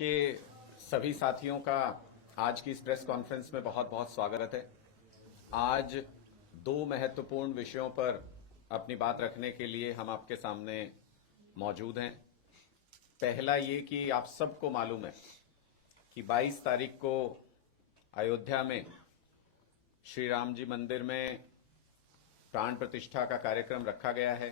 के सभी साथियों का आज की इस प्रेस कॉन्फ्रेंस में बहुत बहुत स्वागत है। आज दो महत्वपूर्ण विषयों पर अपनी बात रखने के लिए हम आपके सामने मौजूद हैं। पहला ये कि आप सबको मालूम है कि 22 तारीख को अयोध्या में श्री राम जी मंदिर में प्राण प्रतिष्ठा का कार्यक्रम रखा गया है।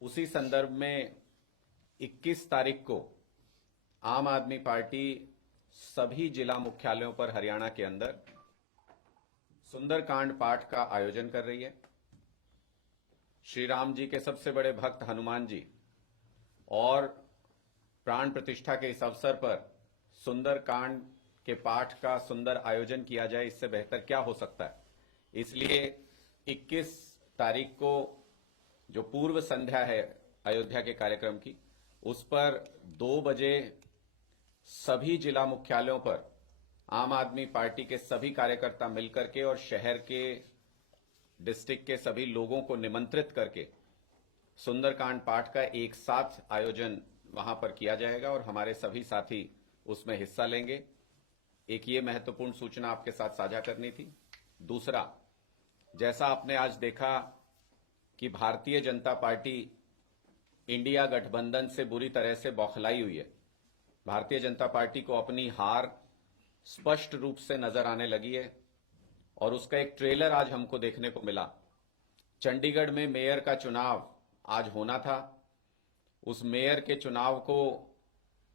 उसी संदर्भ में 21 तारीख को आम आदमी पार्टी सभी जिला मुख्यालयों पर हरियाणा के अंदर सुंदरकांड पाठ का आयोजन कर रही है। श्री राम जी के सबसे बड़े भक्त हनुमान जी और प्राण प्रतिष्ठा के इस अवसर पर सुंदरकांड के पाठ का सुंदर आयोजन किया जाए, इससे बेहतर क्या हो सकता है। इसलिए 21 तारीख को जो पूर्व संध्या है अयोध्या के कार्यक्रम की, उस पर 2 बजे सभी जिला मुख्यालयों पर आम आदमी पार्टी के सभी कार्यकर्ता मिलकर के और शहर के डिस्ट्रिक्ट के सभी लोगों को निमंत्रित करके सुंदरकांड पाठ का एक साथ आयोजन वहां पर किया जाएगा और हमारे सभी साथी उसमें हिस्सा लेंगे। एक ये महत्वपूर्ण सूचना आपके साथ साझा करनी थी। दूसरा, जैसा आपने आज देखा कि भारतीय जनता पार्टी इंडिया गठबंधन से बुरी तरह से बौखलाई हुई है। भारतीय जनता पार्टी को अपनी हार स्पष्ट रूप से नजर आने लगी है और उसका एक ट्रेलर आज हमको देखने को मिला। चंडीगढ़ में मेयर का चुनाव आज होना था। उस मेयर के चुनाव को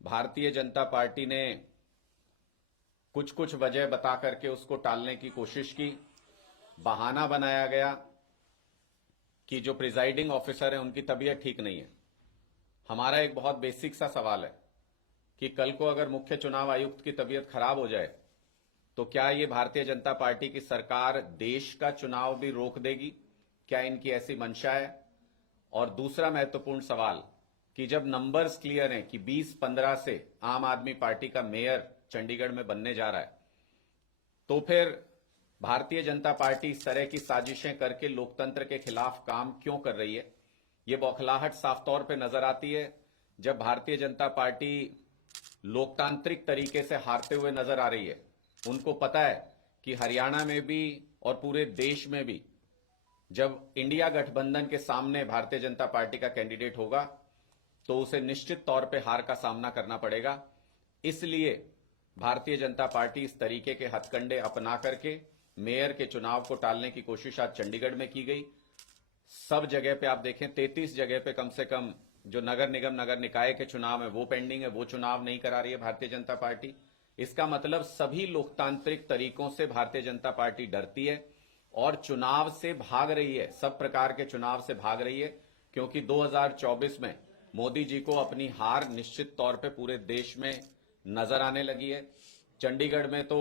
भारतीय जनता पार्टी ने कुछ कुछ वजह बता करके उसको टालने की कोशिश की। बहाना बनाया गया कि जो प्रिजाइडिंग ऑफिसर है उनकी तबीयत ठीक नहीं है। हमारा एक बहुत बेसिक सा सवाल है कि कल को अगर मुख्य चुनाव आयुक्त की तबीयत खराब हो जाए तो क्या ये भारतीय जनता पार्टी की सरकार देश का चुनाव भी रोक देगी? क्या इनकी ऐसी मंशा है? और दूसरा महत्वपूर्ण सवाल कि जब नंबर्स क्लियर हैं कि 20-15 से आम आदमी पार्टी का मेयर चंडीगढ़ में बनने जा रहा है, तो फिर भारतीय जनता पार्टी इस तरह की साजिशें करके लोकतंत्र के खिलाफ काम क्यों कर रही है? ये बौखलाहट साफ तौर पे नजर आती है जब भारतीय जनता पार्टी लोकतांत्रिक तरीके से हारते हुए नजर आ रही है। उनको पता है कि हरियाणा में भी और पूरे देश में भी जब इंडिया गठबंधन के सामने भारतीय जनता पार्टी का कैंडिडेट होगा तो उसे निश्चित तौर पे हार का सामना करना पड़ेगा। इसलिए भारतीय जनता पार्टी इस तरीके के हथकंडे अपना करके मेयर के चुनाव को टालने की कोशिश आज चंडीगढ़ में की गई। सब जगह पे आप देखें 33 जगह पे कम से कम जो नगर निगम नगर निकाय के चुनाव है वो पेंडिंग है, वो चुनाव नहीं करा रही है भारतीय जनता पार्टी। इसका मतलब सभी लोकतांत्रिक तरीकों से भारतीय जनता पार्टी डरती है और चुनाव से भाग रही है, सब प्रकार के चुनाव से भाग रही है, क्योंकि 2024 में मोदी जी को अपनी हार निश्चित तौर पे पूरे देश में नजर आने लगी है। चंडीगढ़ में तो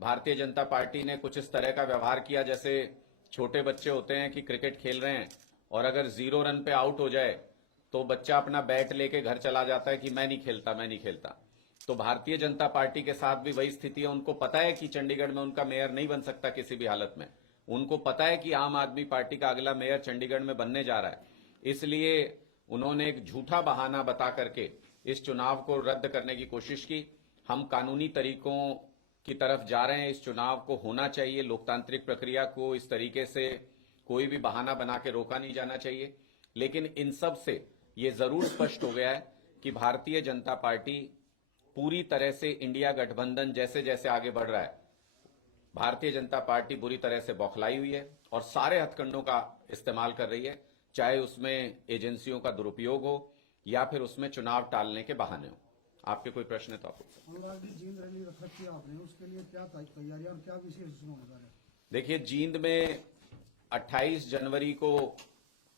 भारतीय जनता पार्टी ने कुछ इस तरह का व्यवहार किया जैसे छोटे बच्चे होते हैं कि क्रिकेट खेल रहे हैं और अगर 0 रन पे आउट हो जाए तो बच्चा अपना बैट लेके घर चला जाता है कि मैं नहीं खेलता। तो भारतीय जनता पार्टी के साथ भी वही स्थिति है। उनको पता है कि चंडीगढ़ में उनका मेयर नहीं बन सकता किसी भी हालत में। उनको पता है कि आम आदमी पार्टी का अगला मेयर चंडीगढ़ में बनने जा रहा है। इसलिए उन्होंने एक झूठा बहाना बता करके इस चुनाव को रद्द करने की कोशिश की। हम कानूनी तरीकों की तरफ जा रहे हैं। इस चुनाव को होना चाहिए। लोकतांत्रिक प्रक्रिया को इस तरीके से कोई भी बहाना बना के रोका नहीं जाना चाहिए। लेकिन इन सब से ये जरूर स्पष्ट हो गया है कि भारतीय जनता पार्टी पूरी तरह से इंडिया गठबंधन जैसे जैसे आगे बढ़ रहा है, भारतीय जनता पार्टी बुरी तरह से बौखलाई हुई है और सारे हथकंडों का इस्तेमाल कर रही है, चाहे उसमें एजेंसियों का दुरुपयोग हो या फिर उसमें चुनाव टालने के बहाने हो। आपके कोई प्रश्न है तो आप पूछ सकते हैं। जींद रैली रख रखी है आपने, उसके लिए क्या तैयारियां और क्या विशेष होने वाला है? देखिए, जींद में 28 जनवरी को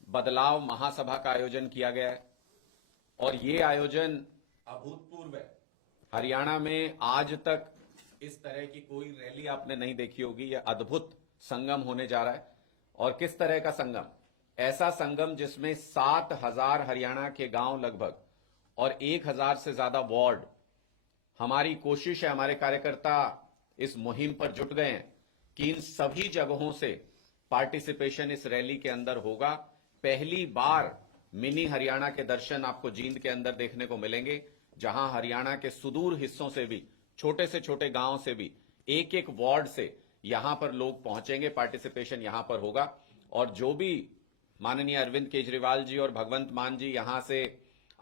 बदलाव महासभा का आयोजन किया गया है और ये आयोजन अभूतपूर्व है। हरियाणा में आज तक इस तरह की कोई रैली आपने नहीं देखी होगी। यह अद्भुत संगम होने जा रहा है। और किस तरह का संगम? ऐसा संगम जिसमें 7,000 हरियाणा के गांव लगभग और 1,000 से ज्यादा वार्ड। हमारी कोशिश है, हमारे कार्यकर्ता इस मुहिम पर जुट गए हैं कि इन सभी जगहों से पार्टिसिपेशन इस रैली के अंदर होगा। पहली बार मिनी हरियाणा के दर्शन आपको जींद के अंदर देखने को मिलेंगे, जहां हरियाणा के सुदूर हिस्सों से भी, छोटे से छोटे गांव से भी, एक एक वार्ड से यहां पर लोग पहुंचेंगे, पार्टिसिपेशन यहां पर होगा। और जो भी माननीय अरविंद केजरीवाल जी और भगवंत मान जी यहां से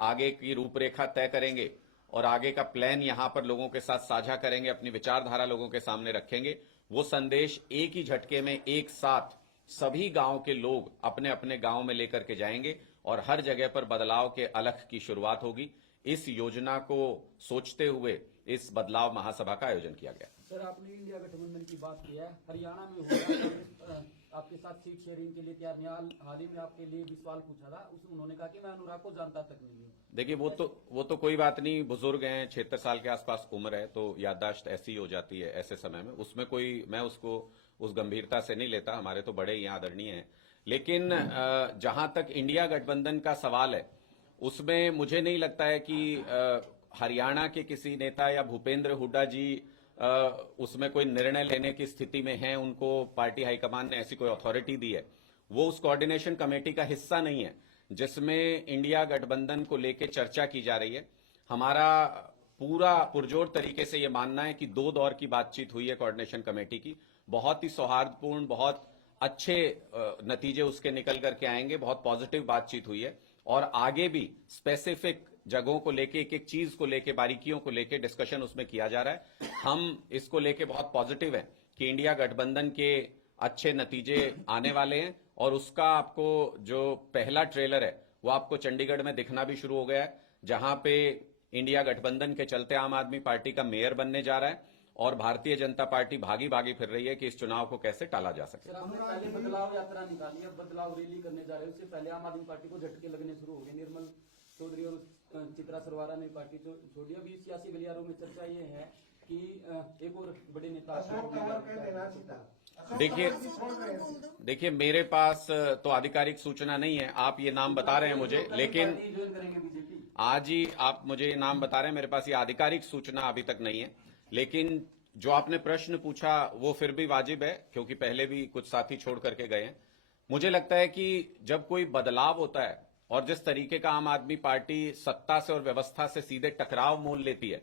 आगे की रूपरेखा तय करेंगे और आगे का प्लान यहां पर लोगों के साथ साझा करेंगे, अपनी विचारधारा लोगों के सामने रखेंगे, वो संदेश एक ही झटके में एक साथ सभी गांव के लोग अपने अपने गांव में लेकर के जाएंगे और हर जगह पर बदलाव के अलख की शुरुआत होगी। इस योजना को सोचते हुए इस बदलाव महासभा का आयोजन किया गया। सर, आपने इंडिया गठबंधन की बात की है, हरियाणा में हो रहा है, आपके साथ सीट शेयरिंग के लिए तैयार नहीं। हाल ही में आपके लिए भी सवाल पूछा था, उन्होंने कहा कि मैं अनुराग को जानता तक नहीं हूँ। देखिए, वो तो कोई बात नहीं, बुजुर्ग हैं, 76 साल के आसपास उम्र है, तो याददाश्त ऐसी हो जाती है ऐसे समय में, उसमें कोई, मैं उसको उस गंभीरता से नहीं लेता, हमारे तो बड़े ही आदरणीय हैं। लेकिन जहां तक इंडिया गठबंधन का सवाल है, उसमें मुझे नहीं लगता है कि हरियाणा के किसी नेता या भूपेंद्र हुड्डा जी उसमें कोई निर्णय लेने की स्थिति में हैं। उनको पार्टी हाईकमान ने ऐसी कोई अथॉरिटी दी है, वो उस कोऑर्डिनेशन कमेटी का हिस्सा नहीं है जिसमें इंडिया गठबंधन को लेकर चर्चा की जा रही है। हमारा पूरा पुरजोर तरीके से यह मानना है कि 2 दौर की बातचीत हुई है कोऑर्डिनेशन कमेटी की, बहुत ही सौहार्दपूर्ण, बहुत अच्छे नतीजे उसके निकल करके आएंगे, बहुत पॉजिटिव बातचीत हुई है और आगे भी स्पेसिफिक जगहों को लेके, एक एक चीज को लेके, बारीकियों को लेके डिस्कशन उसमें किया जा रहा है। हम इसको लेके बहुत पॉजिटिव हैं कि इंडिया गठबंधन के अच्छे नतीजे आने वाले हैं और उसका आपको जो पहला ट्रेलर है वो आपको चंडीगढ़ में दिखना भी शुरू हो गया है, जहां पे इंडिया गठबंधन के चलते आम आदमी पार्टी का मेयर बनने जा रहा है और भारतीय जनता पार्टी भागी भागी फिर रही है कि इस चुनाव को कैसे टाला जा सके। सर, आपने पहले बदलाव यात्रा निकाली, अब बदलाव रैली करने जा रहे हैं, उससे पहले आम आदमी पार्टी को झटके लगने शुरू हो गए। निर्मल चौधरी और चित्रा सरवारा ने पार्टी छोड़ी। अभी सियासी गलियारों में चर्चा ये है कि एक और बड़े नेता, देखिए मेरे पास तो आधिकारिक सूचना नहीं है, आप ये नाम बता रहे हैं मुझे, लेकिन ज्वाइन करेंगे बीजेपी। आज ही आप मुझे ये नाम बता रहे हैं, मेरे पास ये आधिकारिक सूचना अभी तक नहीं है। लेकिन जो आपने प्रश्न पूछा वो फिर भी वाजिब है, क्योंकि पहले भी कुछ साथी छोड़ करके गए हैं। मुझे लगता है कि जब कोई बदलाव होता है और जिस तरीके का आम आदमी पार्टी सत्ता से और व्यवस्था से सीधे टकराव मोल लेती है,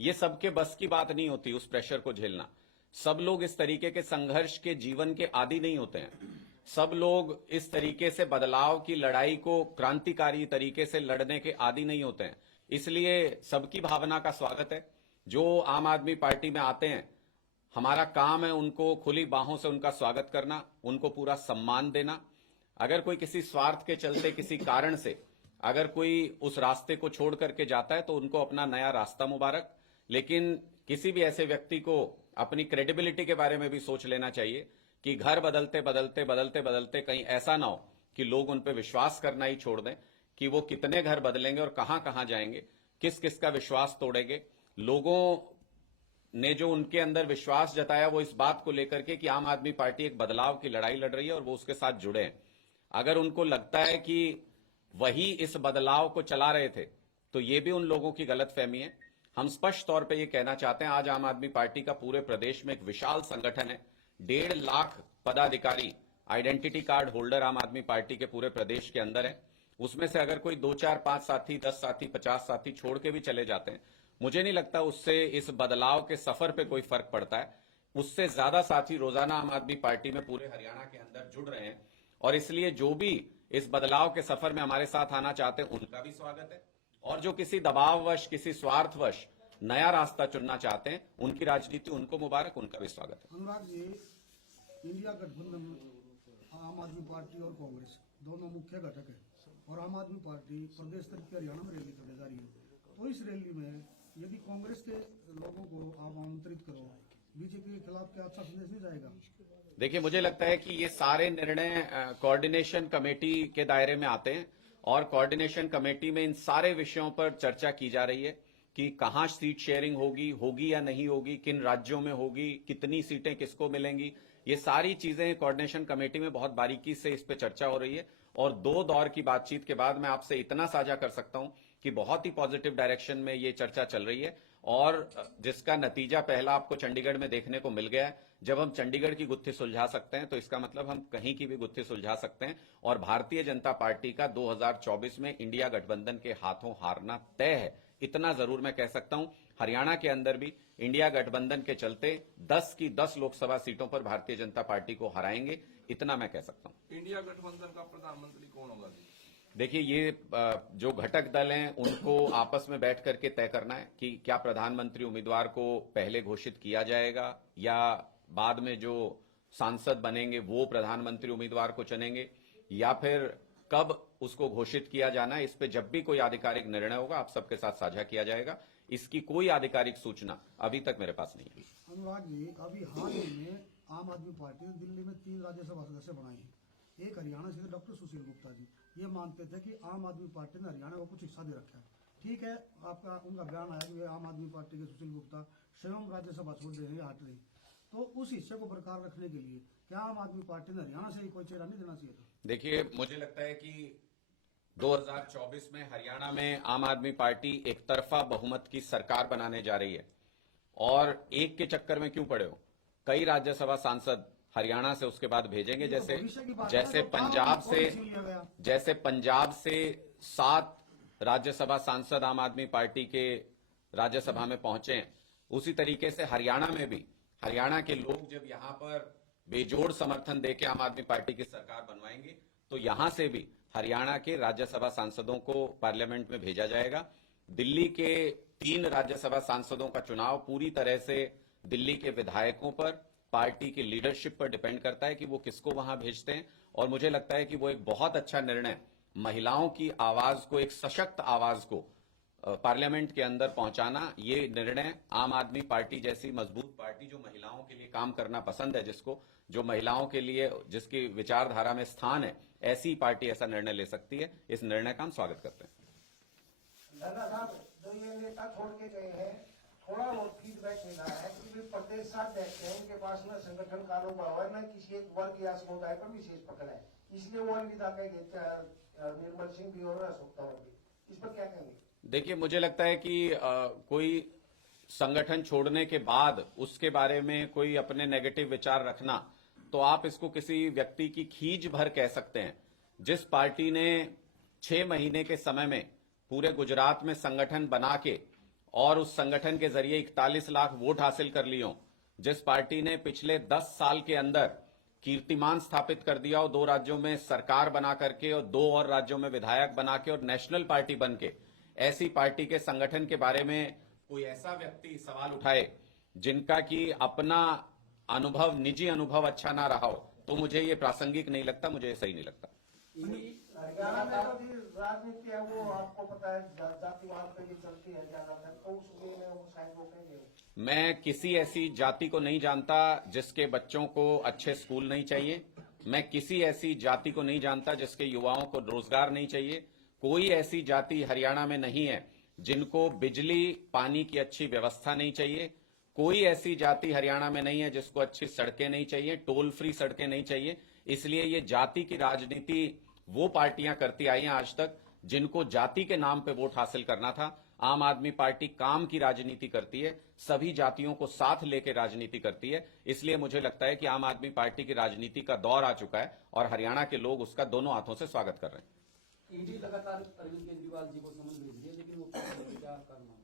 ये सबके बस की बात नहीं होती उस प्रेशर को झेलना। सब लोग इस तरीके के संघर्ष के जीवन के आदी नहीं होते हैं। सब लोग इस तरीके से बदलाव की लड़ाई को क्रांतिकारी तरीके से लड़ने के आदी नहीं होते हैं। इसलिए सबकी भावना का स्वागत है। जो आम आदमी पार्टी में आते हैं, हमारा काम है उनको खुली बाहों से उनका स्वागत करना, उनको पूरा सम्मान देना। अगर कोई किसी स्वार्थ के चलते, किसी कारण से अगर कोई उस रास्ते को छोड़ करके जाता है तो उनको अपना नया रास्ता मुबारक। लेकिन किसी भी ऐसे व्यक्ति को अपनी क्रेडिबिलिटी के बारे में भी सोच लेना चाहिए कि घर बदलते बदलते बदलते बदलते कहीं ऐसा ना हो कि लोग उन पर विश्वास करना ही छोड़ दें कि वो कितने घर बदलेंगे और कहां कहां जाएंगे, किस किस का विश्वास तोड़ेंगे। लोगों ने जो उनके अंदर विश्वास जताया वो इस बात को लेकर के कि आम आदमी पार्टी एक बदलाव की लड़ाई लड़ रही है और वो उसके साथ जुड़े हैं। अगर उनको लगता है कि वही इस बदलाव को चला रहे थे तो ये भी उन लोगों की गलतफहमी है। हम स्पष्ट तौर पे ये कहना चाहते हैं, आज आम आदमी पार्टी का पूरे प्रदेश में एक विशाल संगठन है। 1.5 लाख पदाधिकारी, आइडेंटिटी कार्ड होल्डर आम आदमी पार्टी के पूरे प्रदेश के अंदर है। उसमें से अगर कोई 2, 4, 5 साथी, 10 साथी, 50 साथी छोड़ के भी चले जाते हैं, मुझे नहीं लगता उससे इस बदलाव के सफर पे कोई फर्क पड़ता है। उससे ज्यादा साथी रोजाना आम आदमी पार्टी में पूरे हरियाणा के अंदर जुड़ रहे हैं और इसलिए जो भी इस बदलाव के सफर में हमारे साथ आना चाहते हैं उनका भी स्वागत है, और जो किसी दबाववश, किसी स्वार्थवश नया रास्ता चुनना चाहते हैं उनकी राजनीति उनको मुबारक, उनका भी स्वागत है। अनुराग जी, इंडिया गठबंधन आम आदमी पार्टी और कांग्रेस दोनों मुख्य घटक है और आम आदमी पार्टी प्रदेश स्तर की हरियाणा में रैली करने जा रही है। तो इस रैली में यदि कांग्रेस के लोगों को आप आमंत्रित करो, बीजेपी के खिलाफ क्या अच्छा संदेश नहीं जाएगा? देखिए, मुझे लगता है कि ये सारे निर्णय कोऑर्डिनेशन कमेटी के दायरे में आते हैं और कोऑर्डिनेशन कमेटी में इन सारे विषयों पर चर्चा की जा रही है कि कहां सीट शेयरिंग होगी या नहीं होगी, किन राज्यों में होगी, कितनी सीटें किसको मिलेंगी। ये सारी चीजें कोऑर्डिनेशन कमेटी में बहुत बारीकी से इस पे चर्चा हो रही है और 2 दौर की बातचीत के बाद मैं आपसे इतना साझा कर सकता हूं कि बहुत ही पॉजिटिव डायरेक्शन में ये चर्चा चल रही है और जिसका नतीजा पहला आपको चंडीगढ़ में देखने को मिल गया है। जब हम चंडीगढ़ की गुत्थी सुलझा सकते हैं तो इसका मतलब हम कहीं की भी गुत्थी सुलझा सकते हैं और भारतीय जनता पार्टी का 2024 में इंडिया गठबंधन के हाथों हारना तय है। इतना जरूर मैं कह सकता हूं, हरियाणा के अंदर भी इंडिया गठबंधन के चलते 10 की 10 लोकसभा सीटों पर भारतीय जनता पार्टी को हराएंगे, इतना मैं कह सकता हूं। इंडिया गठबंधन का प्रधानमंत्री कौन होगा जी? देखिए, ये जो घटक दल हैं उनको आपस में बैठ करके तय करना है कि क्या प्रधानमंत्री उम्मीदवार को पहले घोषित किया जाएगा या बाद में जो सांसद बनेंगे वो प्रधानमंत्री उम्मीदवार को चुनेंगे, या फिर कब उसको घोषित किया जाना है। इस पे जब भी कोई आधिकारिक निर्णय होगा आप सबके साथ साझा किया जाएगा। इसकी कोई आधिकारिक सूचना अभी तक मेरे पास नहीं है। अनुराग जी, अभी हाल ही में आम आदमी पार्टी ने दिल्ली में 3 राज्यसभा सदस्य बनाए हैं। एक हरियाणा से डॉक्टर सुशील गुप्ता जी, ये मानते थे कि आम आदमी पार्टी ने हरियाणा को कुछ हिस्सा दे रखा है। ठीक है, आपका उनका बयान आया कि आम आदमी पार्टी के सुशील गुप्ता स्वयं राज्यसभा छोड़ रहे हैं, हट रहे, तो उस हिस्से को बरकरार रखने के लिए क्या आम आदमी पार्टी ने हरियाणा से ही कोई चेहरा नहीं देना चाहिए था? देखिए, मुझे लगता है कि 2024 में हरियाणा में आम आदमी पार्टी एक तरफा बहुमत की सरकार बनाने जा रही है, और एक के चक्कर में क्यों पड़े हो? कई राज्यसभा सांसद हरियाणा से उसके बाद भेजेंगे, जैसे पंजाब से 7 राज्यसभा सांसद आम आदमी पार्टी के राज्यसभा में पहुंचे हैं, उसी तरीके से हरियाणा में भी हरियाणा के लोग जब यहां पर बेजोड़ समर्थन देके आम आदमी पार्टी की सरकार बनवाएंगे तो यहां से भी हरियाणा के राज्यसभा सांसदों को पार्लियामेंट में भेजा जाएगा। दिल्ली के 3 राज्यसभा सांसदों का चुनाव पूरी तरह से दिल्ली के विधायकों पर, पार्टी की लीडरशिप पर डिपेंड करता है कि वो किसको वहां भेजते हैं, और मुझे लगता है कि वो एक बहुत अच्छा निर्णय, महिलाओं की आवाज को, एक सशक्त आवाज को पार्लियामेंट के अंदर पहुंचाना, ये निर्णय आम आदमी पार्टी जैसी मजबूत पार्टी जो महिलाओं के लिए काम करना पसंद है, जिसको, जो महिलाओं के लिए जिसकी विचारधारा में स्थान है, ऐसी पार्टी ऐसा निर्णय ले सकती है। इस निर्णय का हम स्वागत करते हैं। साहब, जो ये नेता छोड़ के गए हैं, थोड़ा बहुत फीडबैक मिला है कि वे प्रदेश साध्यक्ष हैं, उनके पास न संगठन का अनुभव है, न किसी एक वर्ग या समुदाय पर विशेष पकड़ है, इसलिए वो अलविदा कह गए, निर्मल सिंह भी और अशोक तंवर भी। इस पर क्या कहेंगे? देखिए, मुझे लगता है कि कोई संगठन छोड़ने के बाद उसके बारे में कोई अपने नेगेटिव विचार रखना, तो आप इसको किसी व्यक्ति की खींच भर कह सकते हैं। जिस पार्टी ने 6 महीने के समय में पूरे गुजरात में संगठन बना के और उस संगठन के जरिए 41 लाख वोट हासिल कर लिए हों, जिस पार्टी ने पिछले 10 साल के अंदर कीर्तिमान स्थापित कर दिया और 2 राज्यों में सरकार बना करके और 2 और राज्यों में विधायक बना के और नेशनल पार्टी बन के, ऐसी पार्टी के संगठन के बारे में कोई ऐसा व्यक्ति सवाल उठाए जिनका कि अपना अनुभव, निजी अनुभव अच्छा ना रहा हो, तो मुझे ये प्रासंगिक नहीं लगता, मुझे सही नहीं लगता। हरियाणा में तो जी राजनीति है, वो आपको पता है, जातिवाद पे भी चलती है ज्यादातर, तो उसमें वो शायद वो कहेंगे। मैं किसी ऐसी जाति को नहीं जानता जिसके बच्चों को अच्छे स्कूल नहीं चाहिए। मैं किसी ऐसी जाति को नहीं जानता जिसके युवाओं को रोजगार नहीं चाहिए। कोई ऐसी जाति हरियाणा में नहीं है जिनको बिजली पानी की अच्छी व्यवस्था नहीं चाहिए। कोई ऐसी जाति हरियाणा में नहीं है जिसको अच्छी सड़कें नहीं चाहिए, टोल फ्री सड़कें नहीं चाहिए। इसलिए ये जाति की राजनीति वो पार्टियां करती आई हैं आज तक जिनको जाति के नाम पे वोट हासिल करना था। आम आदमी पार्टी काम की राजनीति करती है, सभी जातियों को साथ लेकर राजनीति करती है। इसलिए मुझे लगता है कि आम आदमी पार्टी की राजनीति का दौर आ चुका है और हरियाणा के लोग उसका दोनों हाथों से स्वागत कर रहे हैं। ईडी लगातार अरविंद केजरीवाल जी को समन भेज रही है, लेकिन वो क्या कारण है?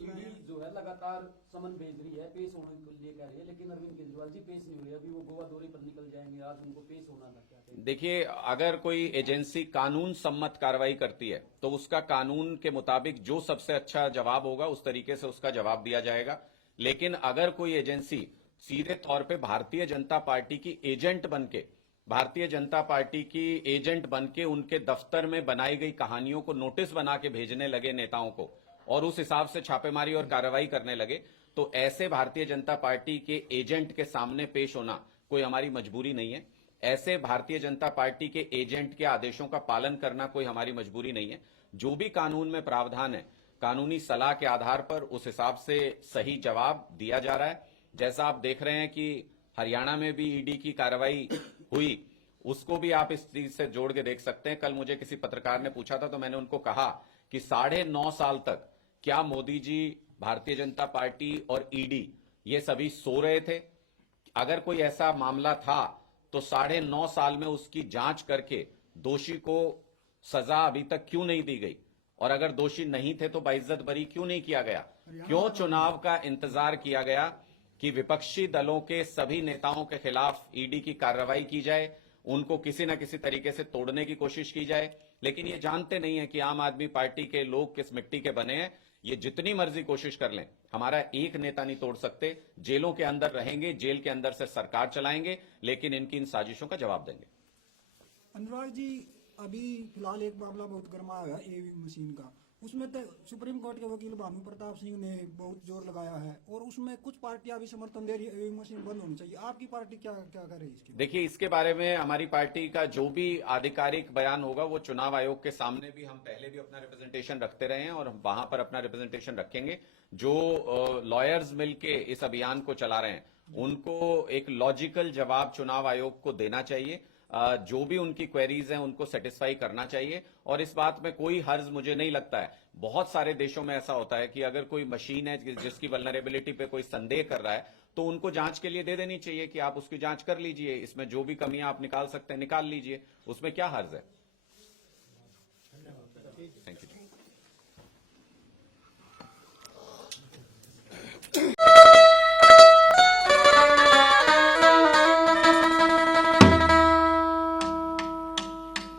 ईडी जो है लगातार समन भेज रही है, पेश होने के लिए कह रही है, लेकिन अरविंद केजरीवाल जी पेश नहीं हो रहे। अभी वो गोवा दौरे पर निकल जाएंगे, आज उनको पेश होना था। क्या कहेंगे? देखिए, अगर कोई एजेंसी कानून सम्मत कार्रवाई करती है तो उसका कानून के मुताबिक जो सबसे अच्छा जवाब होगा उस तरीके से उसका जवाब दिया जाएगा। लेकिन अगर कोई एजेंसी सीधे तौर पे भारतीय जनता पार्टी की एजेंट बनके, भारतीय जनता पार्टी की एजेंट बनके उनके दफ्तर में बनाई गई कहानियों को नोटिस बना के भेजने लगे नेताओं को और उस हिसाब से छापेमारी और कार्रवाई करने लगे, तो ऐसे भारतीय जनता पार्टी के एजेंट के सामने पेश होना कोई हमारी मजबूरी नहीं है। ऐसे भारतीय जनता पार्टी के एजेंट के आदेशों का पालन करना कोई हमारी मजबूरी नहीं है। जो भी कानून में प्रावधान है, कानूनी सलाह के आधार पर उस हिसाब से सही जवाब दिया जा रहा है। जैसा आप देख रहे हैं कि हरियाणा में भी ईडी की कार्रवाई हुई, उसको भी आप इस चीज से जोड़ के देख सकते हैं। कल मुझे किसी पत्रकार ने पूछा था तो मैंने उनको कहा कि 9.5 साल तक क्या मोदी जी, भारतीय जनता पार्टी और ईडी ये सभी सो रहे थे? अगर कोई ऐसा मामला था तो 9.5 साल में उसकी जांच करके दोषी को सजा अभी तक क्यों नहीं दी गई? और अगर दोषी नहीं थे तो बाइज्जत बरी क्यों नहीं किया गया? क्यों चुनाव का इंतजार किया गया कि विपक्षी दलों के सभी नेताओं के खिलाफ ईडी की कार्रवाई की जाए, उनको किसी न किसी तरीके से तोड़ने की कोशिश की जाए? लेकिन ये जानते नहीं है कि आम आदमी पार्टी के लोग किस मिट्टी के बने हैं। ये जितनी मर्जी कोशिश कर लें, हमारा एक नेता नहीं तोड़ सकते। जेलों के अंदर रहेंगे, जेल के अंदर से सरकार चलाएंगे, लेकिन इनकी इन साजिशों का जवाब देंगे। अनुराग जी, अभी फिलहाल एक मामला बहुत गर्मा है ईवीएम मशीन का। उसमें तो सुप्रीम कोर्ट के वकील भानु प्रताप सिंह ने बहुत जोर लगाया है और उसमें कुछ पार्टियां भी समर्थन दे रही है ईवीएम मशीन बंद होनी चाहिए। आपकी पार्टी क्या क्या करे इसके? देखिए, इसके बारे में हमारी पार्टी का जो भी आधिकारिक बयान होगा वो चुनाव आयोग के सामने भी हम पहले भी अपना रिप्रेजेंटेशन रखते रहे हैं और हम वहां पर अपना रिप्रेजेंटेशन रखेंगे। जो लॉयर्स मिलके इस अभियान को चला रहे हैं उनको एक लॉजिकल जवाब चुनाव आयोग को देना चाहिए। जो भी उनकी क्वेरीज हैं उनको सेटिस्फाई करना चाहिए और इस बात में कोई हर्ज मुझे नहीं लगता है। बहुत सारे देशों में ऐसा होता है कि अगर कोई मशीन है जिसकी वल्नरेबिलिटी पे कोई संदेह कर रहा है तो उनको जांच के लिए दे देनी चाहिए कि आप उसकी जांच कर लीजिए, इसमें जो भी कमियां आप निकाल सकते हैं निकाल लीजिए, उसमें क्या हर्ज है। Thank you.